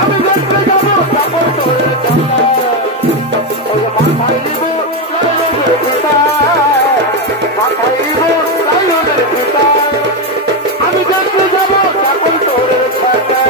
আমি দেখতে যাবো তারপর তোর মাথায় নিব লাইনের পিতা, মাথায় নিব লাইনের পিতা। আমি দেখতে যাবো তারপর তোর ছাতা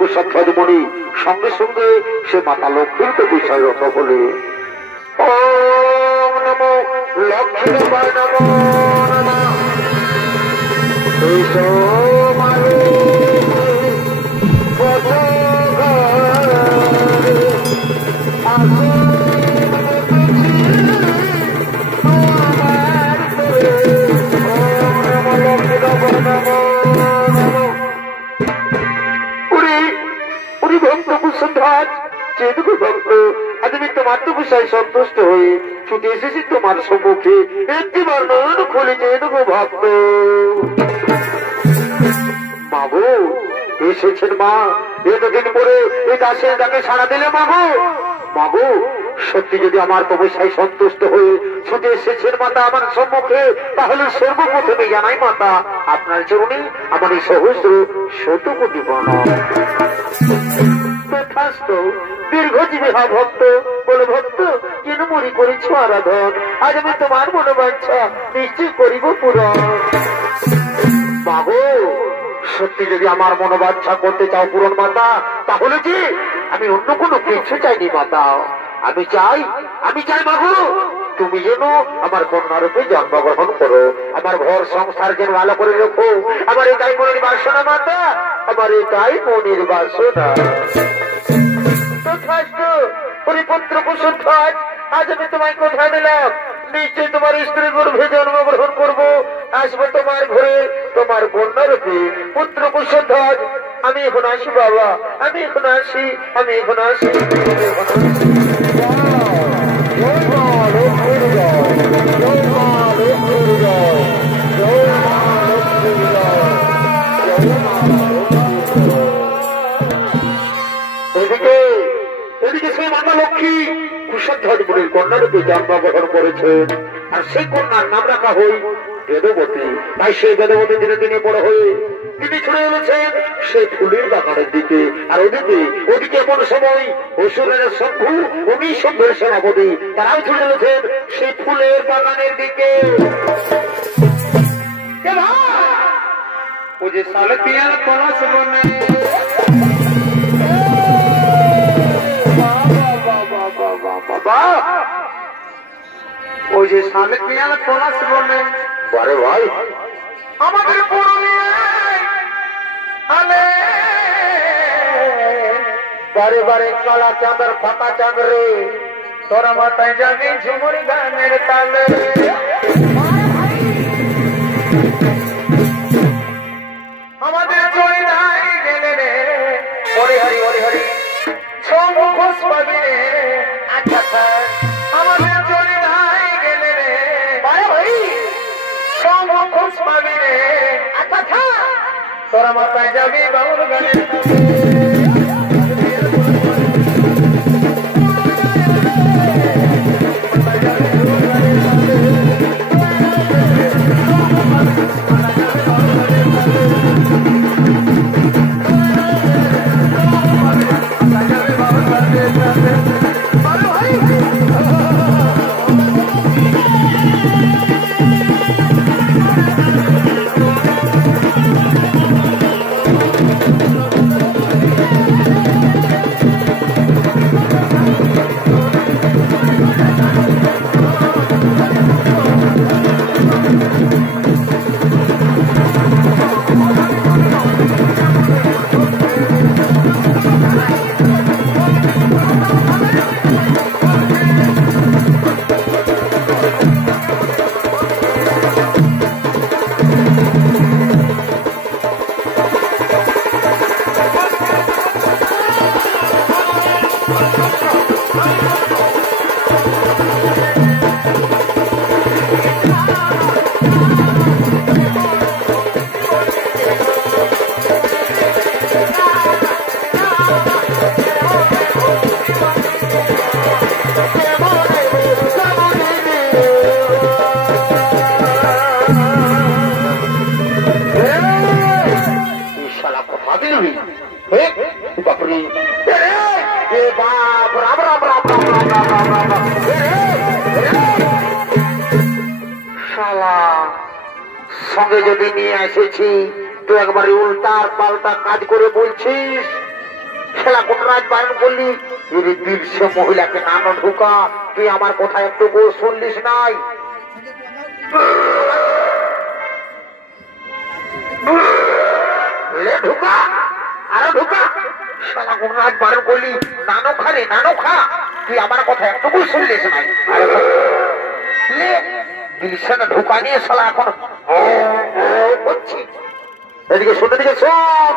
কুশধ্বজমণি সঙ্গে সঙ্গে সে মাতা লক্ষ্মীর তো বিষয় রথ বলে ওম নমো লক্ষ্মী নমো সন্তুষ্ট হয়ে ছুটে এসেছি তোমার সম্মুখে একটিবার নয়ন খুলে যেন গো ভক্ত। মাগো এসেছেন মা, এতদিন পরে এই দাসের ডাকে সাড়া দিলে মাগো। মাগো সত্যি যদি আমার তপস্যায় সন্তুষ্ট হয়ে ছুটে এসেছেন মাতা আমার সম্মুখে, তাহলে সর্বপ্রথমে জানাই মাতা আপনার চরণে আমার এই সহস্র শতকোটি প্রণাম। দীর্ঘজীবী হা ভক্ত, বলে ভক্ত কেন মরি করেছ আরাধন, আজ আমি তোমার মনোবাঞ্ছা নিশ্চয় করিব পূরণ। মাগো সত্যি যদি আমার মনোবাঞ্ছা করতে চাও পূরণ মাতা, তাহলে যে আমি অন্য কোনো কিছু চাইনি মাতা। আমি চাই মাগো তুমি যেন আমার কন্যারূপে জন্মগ্রহণ করো, আমার ঘর সংসার যেন ভালো করে রেখো। আমার এটাই মনের বাসনা মাতা, আমার এটাই মনের বাসনা। পুত্র কুশধ্বজ, আজ আমি তোমায় কথা দিলাম নিশ্চয় তোমার স্ত্রী গর্ভে জন্মগ্রহণ করবো, আসবো তোমার ঘরে তোমার কন্যারূপে। পুত্র কুশধ্বজ আমি এখন আসি বাবা, আমি এখন আসি। এদিকে সেই মাতা লক্ষ্মী কুশধ্বজমণির কন্যারূপে জন্মগ্রহণ করেছে, আর সেই কন্যার নাম রাখা হই বেদবতী। তাই সেই বেদবতী দিনে দিনে বড় হয়ে তিনি ছুড়ে এনেছেন সেই ফুলের বাগানের দিকে। আর ওদিকে এমন সময় অসুরের শঙ্ভু ও নিঃশব্দের সেনাপতি তারাও ছুড়ে এনেছেন সেই ফুলের বাগানের দিকে। ও যে সালে পিয়াল পলাশ বনে ওই যে সালে পিয়াল পলাশ বনে, বারে ভাই আমাদের বারে বারে কালা চাঁদের ফাঁকা চাঁদ রে, তোরা মাথায় যাবি ঝুমুর গানের তালে। আমাদের চড়ি নাই গেলে রে, হরি হরি হরি হরি ছমুখোশ পাবি রে। আচ্ছা আমাদের চড়ি নাই গেলে রে, ভাই ছমুখোশ পাবি রে। আচ্ছা তোরা মাথায় যাবি বাউল গানের তালে। সঙ্গে যদি নিয়ে এসেছি তুই একবারে উল্টার পাল্টা কাজ করে বলছিস। খেলা কোন রাত বারণ করলি দিল সে মহিলাকে নানো ঢুকা, তুই আমার কথা একটু শুনলিস নাই? ঢুকা আরো ঢুকা, খেলা কোন রাত বারণ করলি নানো খা রে, নানো খা, তুই আমার কথা একটু শুনলিস নাই? দিলশানা ঢুকা নিয়ে শালা এখন করছি। এদিকে শুনে দিকে শোন,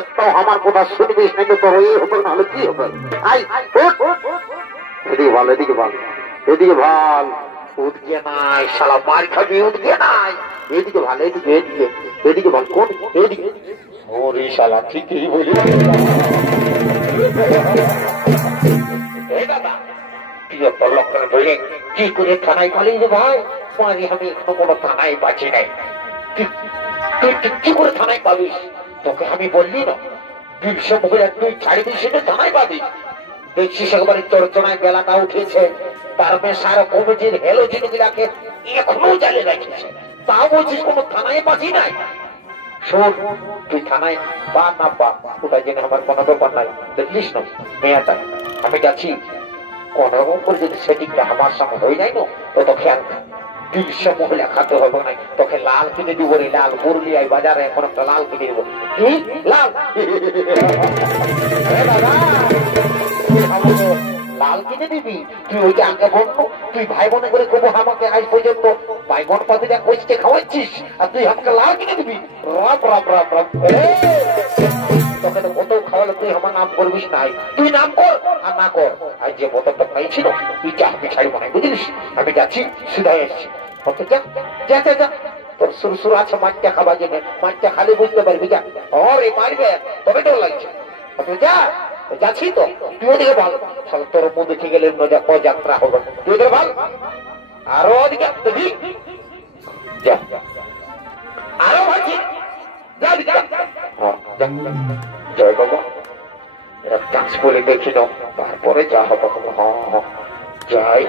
একটাও আমার কথা শুনবিস নাই তো তোর এই হবে না হলে কি হবে? এদিকে ভাল, এদিকে ভাল, এদিকে ভাল, উদকে নাই শালা মার খাবি, উদকে নাই, এদিকে ভাল, এদিকে এদিকে এদিকে ভাল, কোন এদিকে? ওরে শালা ঠিকই বলি। এই দাদা লক্ষণ বলে কি করে থানায় পালিয়ে যে ভাই? আমি এখনো কোনো থানায় পাচ্ছি নাই। তুই কি করে থানায় পাবিস? তোকে আমি বললি না বিলসে মহিলা তুই ছাড়ি দিস থানায় পাবি? দেখছিস একবারে চর্চনায় বেলাটা উঠেছে, তার সার কমিটির হেলো জিনিসগুলাকে এখনো জ্বালিয়ে রাখছে, তাও বলছিস কোনো থানায় পাচ্ছি নাই। শোন, তুই থানায় পা না পা ওটা জেনে আমার কোনো ব্যাপার নাই। দেখলিস না মেয়েটা, আমি যাচ্ছি কোন রকম করে যদি সেটিংটা আমার সঙ্গে হয়ে যায় না তো তোকে আর দুইশো মহিলা খাতে হবে না, তোকে লাল কিনে দিব রে, লাল পুরুলিয়ায় বাজারে এখন একটা লাল কিনে দিব। কি লাল? লাল কিনে দিবি তুই? ওইটা আগে বলতো তুই ভাই বোনে করে খুব আমাকে আজ পর্যন্ত ভাই বোন পাতি যা কইতে খাওয়াচ্ছিস আর তুই আমাকে লাল কিনে দিবি? রাপ রাপ রাপ রাপ, তোকে তো কত খাওয়ালে তুই আমার নাম করবিস নাই? তুই নাম কর আর না কর, আর যে বোতলটা পাইছিল তুই চা আমি ছাড়বো না, বুঝলিস? আমি যাচ্ছি, সিধাই এসছি। যা যা যা যা, তোর সুরসুর আছে মাছটা খাবার জন্য, মাছটা খালি বুঝতে পারবি। যা ওরে মারবে তবে তো লাগছে, যা যাচ্ছি তো, তুই ওদিকে বল, তোর মুখ দেখে গেলে যাত্রা হবে, তুই ওদের বল আরো ওদিকে যা, আরো ভাবছি জয় বাবা এক চান্স বলে দেখি নাও, তারপরে যা হবে। হ্যাঁ যাই।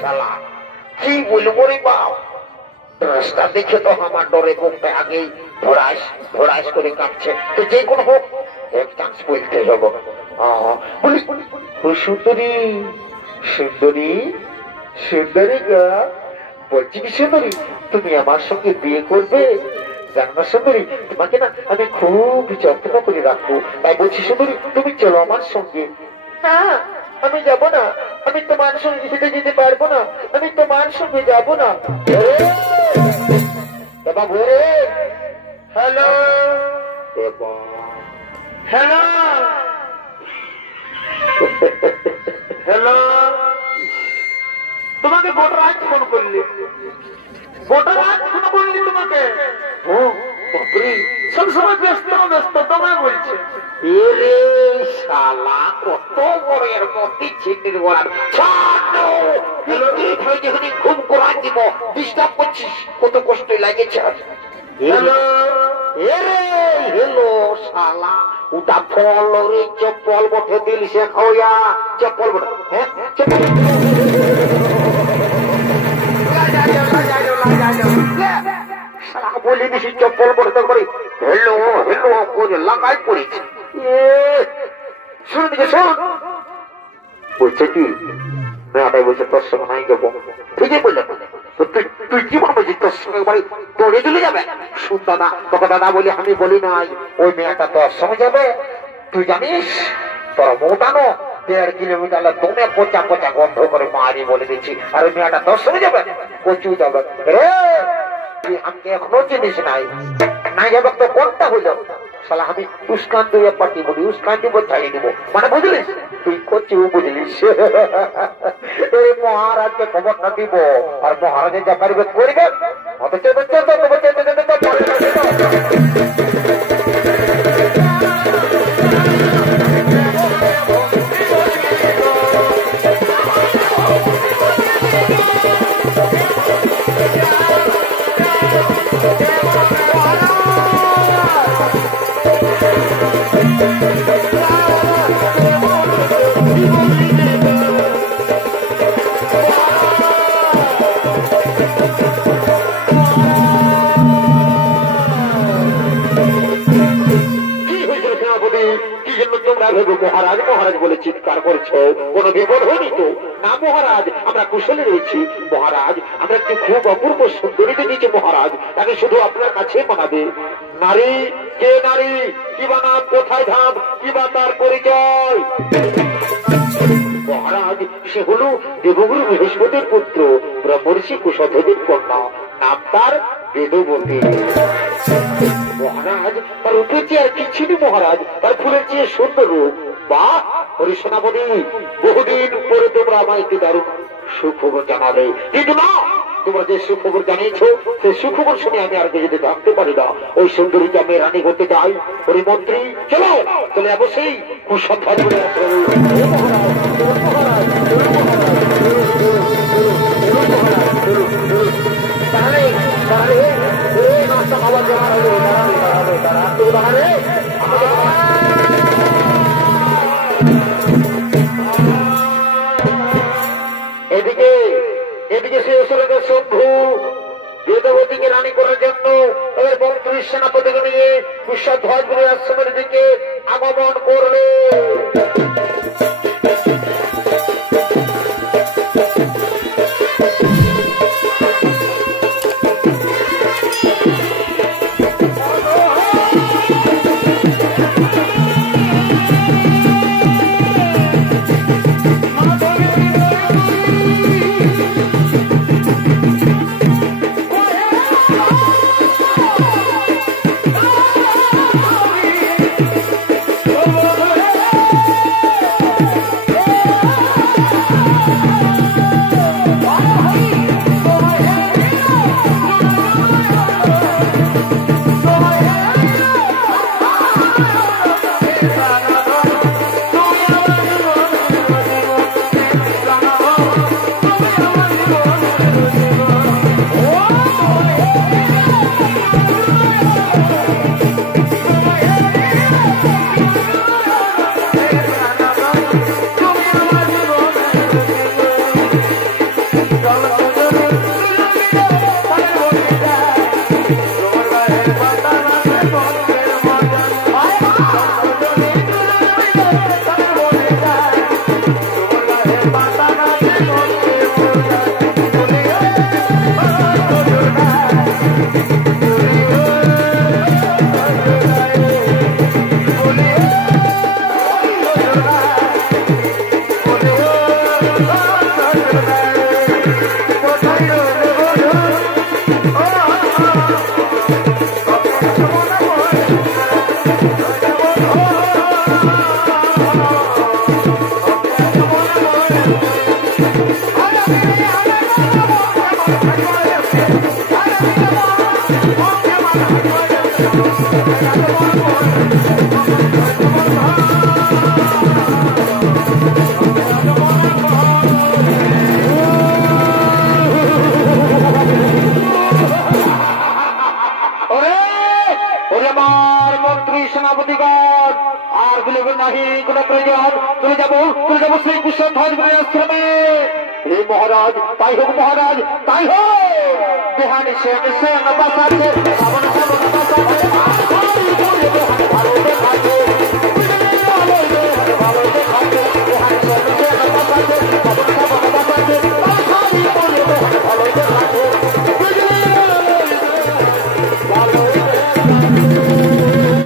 শালা কি বলবো রে বাপ, রাস্তা দেখে তো আমার ডরে বুকটা আগেই ধরাস ধরাস করে কাঁপছে। তো যে কোনো হোক এক চান্স বলতে যাবো। সুন্দরী সুন্দরী সুন্দরী গা, বলছি কি সুন্দরী তুমি আমার সঙ্গে বিয়ে করবে? জানো না সুন্দরী, তোমাকে না আমি খুব যত্ন করে রাখবো, তাই বলছি সুন্দরী তুমি চলো আমার সঙ্গে। না আমি যাবো না, আমি তোমার সঙ্গে যেতে পারবো না, আমি তোমার সঙ্গে যাবো না। বাবু হ্যালো হ্যালো হ্যালো, তোমাকে ভোটার আজ ফোন করলি, ভোটার আজ ফোন করলি তোমাকে? সব সময় ব্যস্ত ব্যস্ত তোমায় বলছে। এরে শালা কত বড় এর মধ্যে ছিন্নির গোড়া, যখন ঘুম করার দিব ডিস্টার্ব করছিস, কত কষ্ট লাগেছে। হ্যালো হেলো শালা, ওটা ফল রে চপ্পল বটে, দিল সে খাওয়া চপ্পল বটে। হ্যাঁ বলি দিছি চপ্পল বটে করে হেলো হেলো করে লাগাই পড়েছি। শুনে দিকে শোন, বলছে কি মেয়েটাই বলছে তোর সঙ্গে নাই যাবো। ঠিকই বললে, তুই কি ভাবছিস তোর সঙ্গে বাড়ি দৌড়ে চলে যাবে? শুন দাদা, তোকে দাদা বলি আমি বলি নাই, ওই মেয়েটা তোর সঙ্গে যাবে। তুই জানিস তোর মোটানো 1.5 কিলোমিটার তুমি পচা পচা গন্ধ করে মারি বলে দিচ্ছি। আর ওই মেয়েটা দর্শনে যাবে, কচু যাবে। তুই আমাকে এখনো চিনিস নাই, নাই যাবে তো কোনটা হইল শালা আমি উস্কান দিয়ে পার্টি বলি, উস্কান দিব চাই দিব, মানে বুঝলিস তুই কচু বুঝলিস। এই মহারাজকে খবরটা দিব, আর মহারাজের যা পারিবে করবে। মহারাজ মহারাজ বলে চিৎকার করছো, কোন বিপদ হয়নি তো? না মহারাজ, আমরা কুশলে রয়েছি। মহারাজ, আমরা একটি খুব অপূর্ব সুন্দরী দেখেছি মহারাজ, তাকে শুধু আপনার কাছে বানাবে। নারী কে নারী, কিবা নাম, কোথায় ধাম, কিবা তার পরিচয়? মহারাজ, সে হল দেবগুরু বৃহস্পতির পুত্র, ব্রহ্মর্ষি কুশধ্বজের কন্যা, নাম তার বেদবতী। মহারাজ, তার রূপের চেয়ে আর কিছু নেই মহারাজ, তার ফুলের চেয়ে সুন্দর রূপ। বা হরিসেনাপতি, বহুদিন পরে তোমরা আমায় একটি দারুণ সুখবর জানালে, কিন্তু না, তোমরা যে সুখবর জানিয়েছো সেই সুখবর শুনে আমি আর যদি থাকতে পারি না। ওই সুন্দরীকে আমি রানী করতে চাই। হরিমন্ত্রী, চলো চলে অবশ্যই কুসংখ্যা করে আসবে। এদিকে এদিকে সে শম্ভু বেদবতীকে রানী করার জন্য এবার মন্ত্রী সেনাপতিকে নিয়ে কুশধ্বজের আশ্রমের দিকে আগমন করলো। মহারাজ তাই হোক, মহারাজ তাই হোক। বিহানি সেন বাসাতে